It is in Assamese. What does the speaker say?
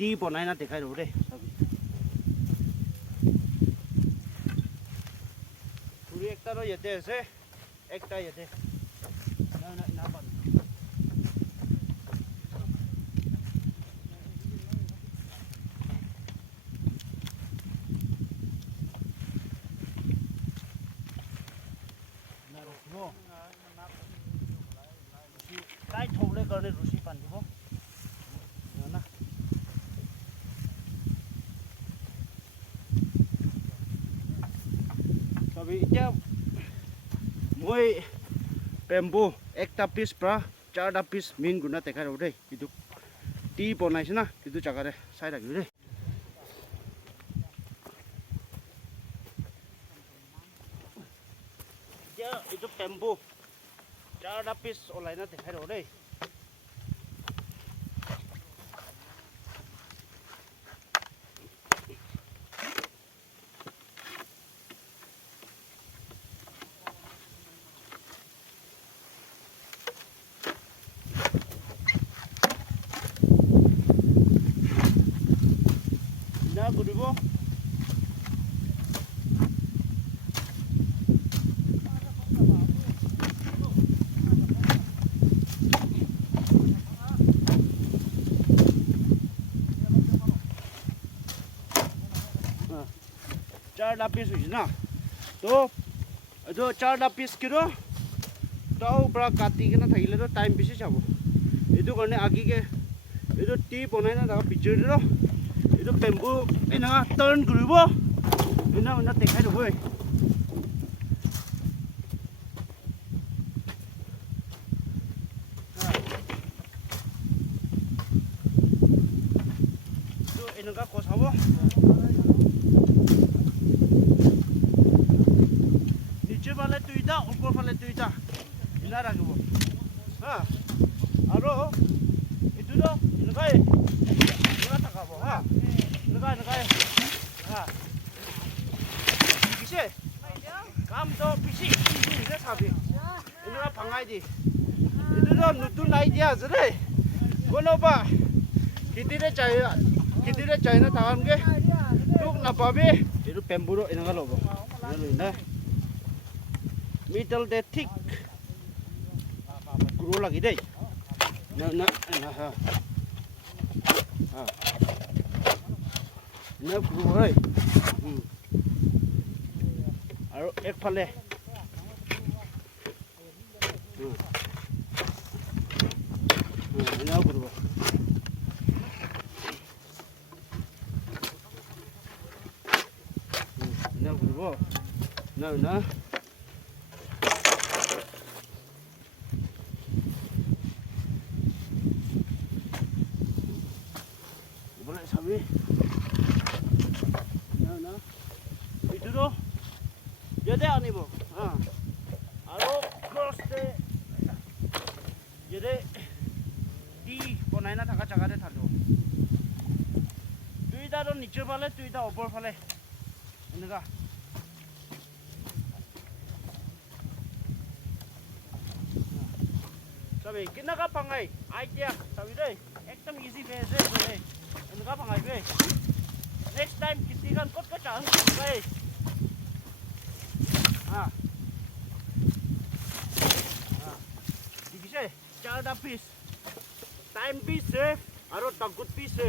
টি বনাই না দেখাই দেবো দেই পুৰি একটা ইয়াতে আছে একটা ইয়াতে না পান তাই থবলৈ কাৰণে ৰুচি বান্ধিব না তবে এতিয়া মই বেম্বু একটা পিস পৰা 4টা পিস মেইন গুণা দেখাই দেবো দেই কিন্তু টি বনাইছে না কিন্তু জাগাৰে চাই থাকিব দেই এতিয়া এইটো বেম্বু 4টা পিস ওলাই না দেখাই দেবো দেই না ঘুৰিব चारटा पिस हुई ना तो जो 4टा पिस किरो तो पूरा काटी के ना থাকিলে তো টাইম বেশি যাব এটো কাৰণে আগি কে এটো টি বনাই না দাও পিছৰ দিলো এটো বেম্বু এনা টাৰ্ন কৰিব এনা এনা দেখাই দিব তো এনেকা কসাব নিচে ফালে দুইটা ওপৰ ফালে দুইটা ইনা ৰাখিব হা আৰু এটো এনেকাই এনেকা থাকাব হা এনেকাই হা পিছে কাম তো পিছে পিছে চাবি এনেকা ভাঙাই দি এটো নতুন আইডিয়া আছে দেই কোনোবা খেতিৰে চাই না তাহানকে তোক নাপাবি এইটো বেম্বুৰো এনেকা ল'ব না মিডল দে ঠিক গ্ৰো লাগি দেই না না হা হা না গ্ৰো হয় আৰু একফালে এনেও কৰিব এনেও কৰিব না না boleh sabi na itu do jadi ani bo ha aro cross de jadi di bonai na thaka jaga de thalo duita do niche phale duita opor phale enaka sabi kinaka pangai idea sabi dei ekdom easy way je boleh enaka pangai be next time kitikan kot ka chang kai ha ha dikise 4টা piece time piece aro tagut piece